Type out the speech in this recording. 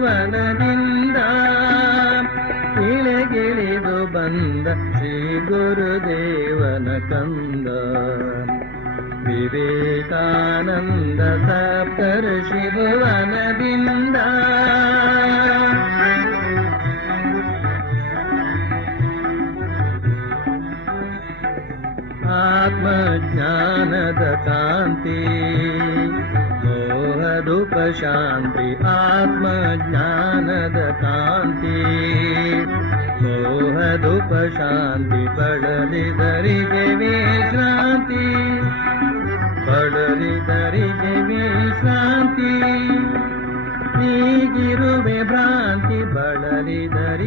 ವನದಿಂದ ಇಳೆಗಿಳಿದು ಬಂದ ಶ್ರೀ ಗುರುದೇವನ ಕಂದ ವಿವೇಕಾನಂದ ಸಪ್ತರ್ಷಿ ಭುವನದಿಂದ ಆತ್ಮಜ್ಞಾನದ ಕಾಂತಿ ಮೋಹದುಪ ಶಾಂತಿ ಆತ್ಮಜ್ಞಾನದ ಕಾಂತಿ ಮೋಹದುಪ ಶಾಂತಿ ಪಡಲಿದರಿಗೆ ವಿಶ್ರಾಂತಿ ಪಡಲಿದರಿಗೆ ವಿಶ್ರಾಂತಿ ಈಗಿರುವೆ ಭ್ರಾಂತಿ ಬಳಲಿದರಿಗೆ